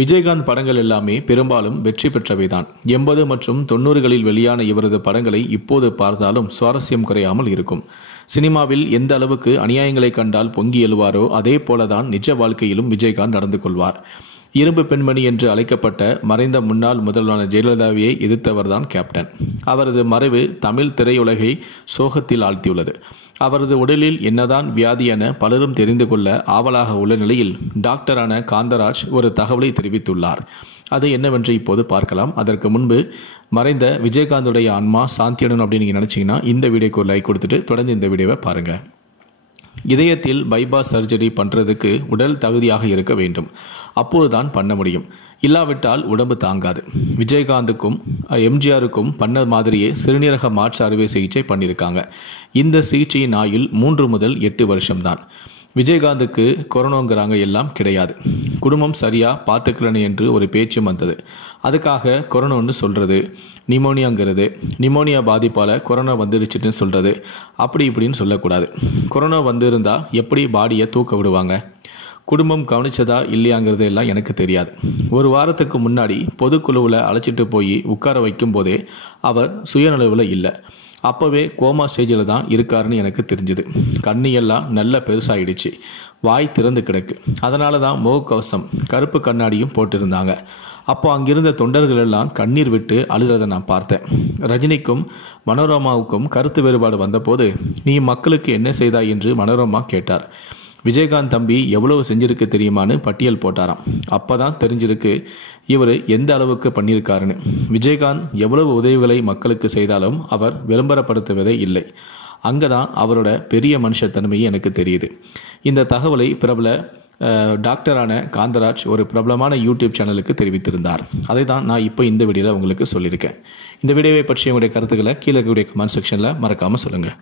விஜயகாந்த் படங்கள் எல்லாமே பெரும்பாலும் வெற்றி பெற்றவைதான். 80 மற்றும் 90களில் வெளியான இவரது படங்களை இப்போது பார்த்தாலும் சுவாரஸ்யம் குறையாமல் இருக்கும். சினிமாவில் எந்த அளவுக்கு அநியாயங்களை கண்டால் பொங்கி எழுவாரோ அதே போலதான் நிஜ வாழ்க்கையிலும் விஜயகாந்த் நடந்து கொள்வார். இரும்பு பெண்மணி என்று அழைக்கப்பட்ட மறைந்த முன்னாள் முதல்வரான ஜெயலலிதாவையே எதிர்த்தவர்தான் கேப்டன். அவரது மறைவு தமிழ் திரையுலகை சோகத்தில் ஆழ்த்தியுள்ளது. அவரது உடலில் என்னதான் வியாதி என பலரும் தெரிந்து கொள்ள ஆவலாக உள்ள நிலையில் டாக்டரான காந்தராஜ் ஒரு தகவலை தெரிவித்துள்ளார். அது என்னவென்று இப்போது பார்க்கலாம். அதற்கு முன்பு மறைந்த விஜயகாந்துடைய ஆன்மா சாந்தியடன் அப்படின்னு நீங்கள் நினச்சிங்கன்னா இந்த வீடியோக்கு ஒரு லைக் கொடுத்துட்டு தொடர்ந்து இந்த வீடியோவை பாருங்கள். இதயத்தில் பைபாஸ் சர்ஜரி பண்ணுறதுக்கு உடல் தகுதியாக இருக்க வேண்டும். அப்போதுதான் பண்ண முடியும். இல்லாவிட்டால் உடம்பு தாங்காது. விஜயகாந்துக்கும் எம்ஜிஆருக்கும் பண்ண மாதிரியே சிறுநீரக மாற்று அறுவை சிகிச்சை பண்ணியிருக்காங்க. இந்த சிகிச்சையின் ஆயுள் 3 முதல் 8 வருஷம்தான். விஜயகாந்துக்கு கொரோனாங்கிறாங்க எல்லாம் கிடையாது. குடும்பம் சரியாக பார்த்துக்கலன்னு என்று ஒரு பேச்சும் வந்தது. அதுக்காக கொரோனான்னு சொல்கிறது, நிமோனியாங்கிறது, நிமோனியா பாதிப்பால் கொரோனா வந்துருச்சுன்னு சொல்கிறது, அப்படி இப்படின்னு சொல்லக்கூடாது. கொரோனா வந்திருந்தால் எப்படி பாடியை தூக்க விடுவாங்க? குடும்பம் கவனிச்சதா இல்லையாங்கிறது எல்லாம் எனக்கு தெரியாது. ஒரு வாரத்துக்கு முன்னாடி பொதுக்குழுவில் அழைச்சிட்டு போய் உட்கார வைக்கும் போதே அவர் சுயநலவில் இல்லை. அப்போவே கோமா ஸ்டேஜில் தான் இருக்காருன்னு எனக்கு தெரிஞ்சுது. கண்ணியெல்லாம் நல்ல பெருசாகிடுச்சு. வாய் திறந்து கிடக்கு. அதனால தான் முகக்கவசம் கருப்பு கண்ணாடியும் போட்டிருந்தாங்க. அப்போ அங்கிருந்த தொண்டர்கள் எல்லாம் கண்ணீர் விட்டு அழுகிறத நான் பார்த்தேன். ரஜினிக்கும் மனோரமாவுக்கும் கருத்து வேறுபாடு வந்தபோது நீ மக்களுக்கு என்ன செய்தாய் என்று மனோரமா கேட்டார். விஜயகாந்த் தம்பி எவ்வளவு செஞ்சிருக்கு தெரியுமான்னு பட்டியல் போட்டாராம். அப்போ தான் தெரிஞ்சிருக்கு இவர் எந்த அளவுக்கு பண்ணியிருக்காருன்னு. விஜயகாந்த் எவ்வளவு உதவிகளை மக்களுக்கு செய்தாலும் அவர் விளம்பரப்படுத்துவதே இல்லை. அங்கே தான் அவரோட பெரிய மனுஷத்தன்மையை எனக்கு தெரியுது. இந்த தகவலை பிரபல டாக்டரான காந்தராஜ் ஒரு பிரபலமான யூடியூப் சேனலுக்கு தெரிவித்திருந்தார். அதை தான் நான் இப்போ இந்த வீடியோவில் உங்களுக்கு சொல்லியிருக்கேன். இந்த வீடியோவை பற்றி உங்களுடைய கருத்துக்களை கீழே இருக்கக்கூடிய கமெண்ட் செக்ஷனில் மறக்காமல் சொல்லுங்கள்.